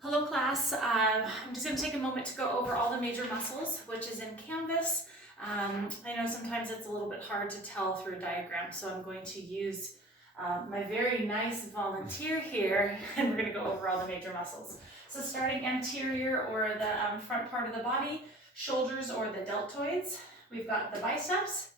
Hello class, I'm just going to take a moment to go over all the major muscles, which is in Canvas. I know sometimes it's a little bit hard to tell through a diagram, so I'm going to use my very nice volunteer here, and we're going to go over all the major muscles. So starting anterior or the front part of the body, shoulders or the deltoids, we've got the biceps,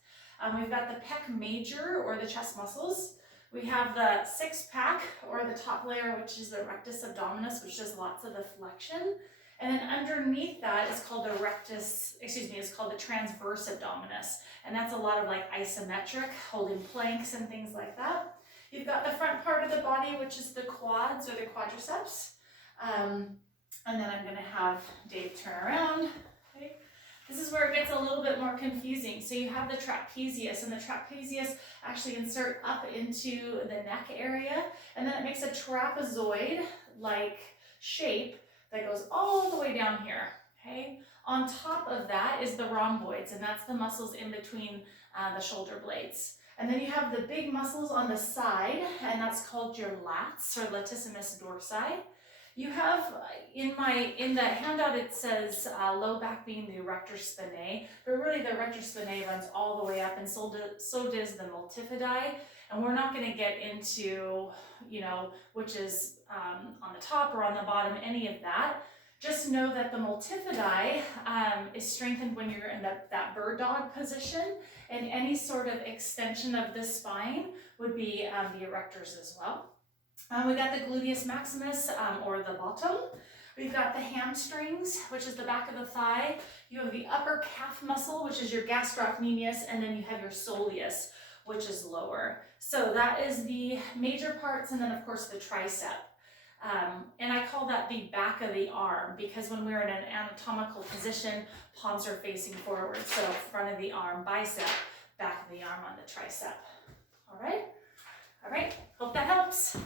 we've got the pec major or the chest muscles. We have the six pack or the top layer, which is the rectus abdominis, which does lots of the flexion. And then underneath that is called the it's called the transverse abdominis. And that's a lot of like isometric, holding planks and things like that. You've got the front part of the body, which is the quads or the quadriceps. And then I'm gonna have Dave turn around. Okay. This is where it gets a little bit more confusing. So you have the trapezius, and the trapezius actually insert up into the neck area, and then it makes a trapezoid-like shape that goes all the way down here, okay? On top of that is the rhomboids, and that's the muscles in between the shoulder blades. And then you have the big muscles on the side, and that's called your lats, or latissimus dorsi. You have, in the handout it says low back being the erector spinae, but really the erector spinae runs all the way up, and so does the multifidi. And we're not going to get into, which is on the top or on the bottom, any of that. Just know that the multifidi is strengthened when you're in that bird dog position, and any sort of extension of the spine would be the erectors as well. We got the gluteus maximus, or the bottom. We've got the hamstrings, which is the back of the thigh. You have the upper calf muscle, which is your gastrocnemius, and then you have your soleus, which is lower. So that is the major parts, and then of course the tricep. And I call that the back of the arm, because when we're in an anatomical position, palms are facing forward. So front of the arm, bicep, back of the arm on the tricep. All right, hope that helps.